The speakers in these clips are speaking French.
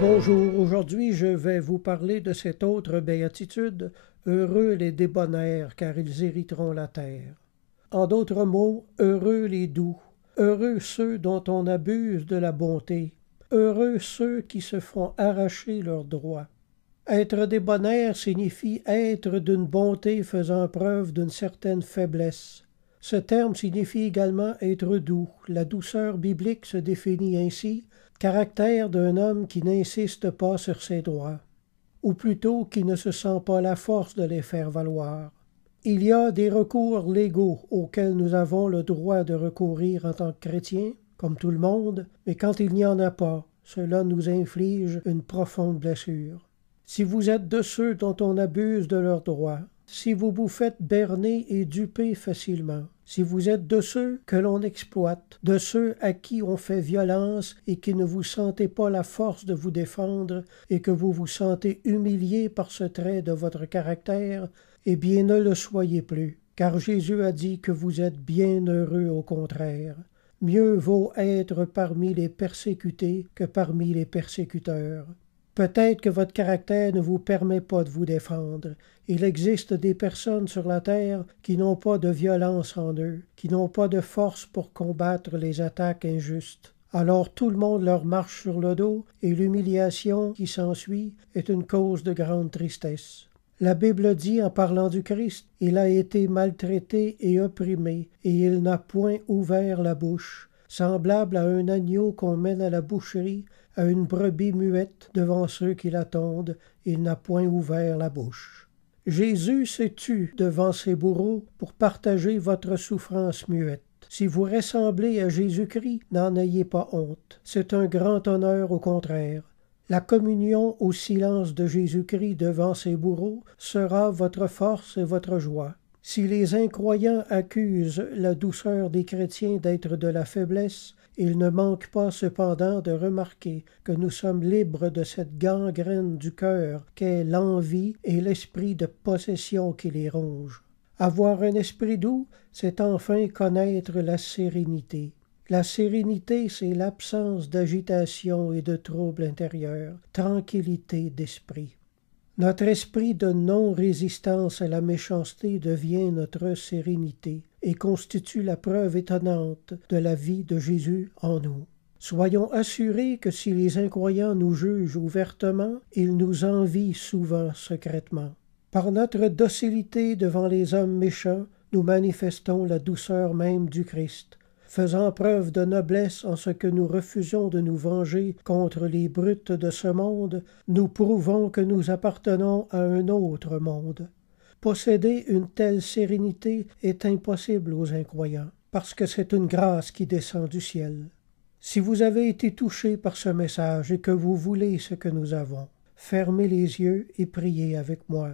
Bonjour, aujourd'hui je vais vous parler de cette autre béatitude, heureux les débonnaires, car ils hériteront la terre. En d'autres mots, heureux les doux, heureux ceux dont on abuse de la bonté, heureux ceux qui se font arracher leurs droits. Être débonnaire signifie être d'une bonté faisant preuve d'une certaine faiblesse. Ce terme signifie également être doux. La douceur biblique se définit ainsi: caractère d'un homme qui n'insiste pas sur ses droits, ou plutôt qui ne se sent pas la force de les faire valoir. Il y a des recours légaux auxquels nous avons le droit de recourir en tant que chrétiens, comme tout le monde, mais quand il n'y en a pas, cela nous inflige une profonde blessure. Si vous êtes de ceux dont on abuse de leurs droits, si vous vous faites berner et duper facilement, si vous êtes de ceux que l'on exploite, de ceux à qui on fait violence et qui ne vous sentez pas la force de vous défendre et que vous vous sentez humilié par ce trait de votre caractère, eh bien ne le soyez plus, car Jésus a dit que vous êtes bien heureux au contraire. Mieux vaut être parmi les persécutés que parmi les persécuteurs. Peut-être que votre caractère ne vous permet pas de vous défendre. Il existe des personnes sur la terre qui n'ont pas de violence en eux, qui n'ont pas de force pour combattre les attaques injustes. Alors tout le monde leur marche sur le dos et l'humiliation qui s'ensuit est une cause de grande tristesse. La Bible dit en parlant du Christ: « Il a été maltraité et opprimé, et il n'a point ouvert la bouche, semblable à un agneau qu'on mène à la boucherie, à une brebis muette devant ceux qui l'attendent, il n'a point ouvert la bouche. » Jésus s'est tu devant ses bourreaux pour partager votre souffrance muette. Si vous ressemblez à Jésus-Christ, n'en ayez pas honte. C'est un grand honneur au contraire. La communion au silence de Jésus-Christ devant ses bourreaux sera votre force et votre joie. Si les incroyants accusent la douceur des chrétiens d'être de la faiblesse, ils ne manquent pas cependant de remarquer que nous sommes libres de cette gangrène du cœur qu'est l'envie et l'esprit de possession qui les ronge. Avoir un esprit doux, c'est enfin connaître la sérénité. La sérénité, c'est l'absence d'agitation et de trouble intérieur, tranquillité d'esprit. Notre esprit de non-résistance à la méchanceté devient notre sérénité et constitue la preuve étonnante de la vie de Jésus en nous. Soyons assurés que si les incroyants nous jugent ouvertement, ils nous envient souvent secrètement. Par notre docilité devant les hommes méchants, nous manifestons la douceur même du Christ, faisant preuve de noblesse en ce que nous refusons de nous venger contre les brutes de ce monde, nous prouvons que nous appartenons à un autre monde. Posséder une telle sérénité est impossible aux incroyants, parce que c'est une grâce qui descend du ciel. Si vous avez été touché par ce message et que vous voulez ce que nous avons, fermez les yeux et priez avec moi.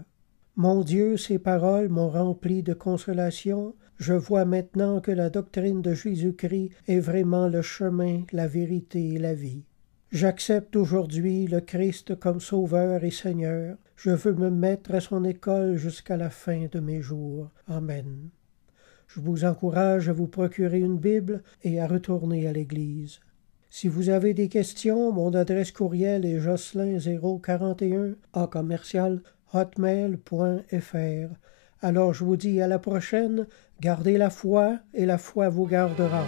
Mon Dieu, ces paroles m'ont rempli de consolation. Je vois maintenant que la doctrine de Jésus-Christ est vraiment le chemin, la vérité et la vie. J'accepte aujourd'hui le Christ comme Sauveur et Seigneur. Je veux me mettre à son école jusqu'à la fin de mes jours. Amen. Je vous encourage à vous procurer une Bible et à retourner à l'Église. Si vous avez des questions, mon adresse courriel est jocelyn041@hotmail.fr. Alors je vous dis à la prochaine, gardez la foi et la foi vous gardera.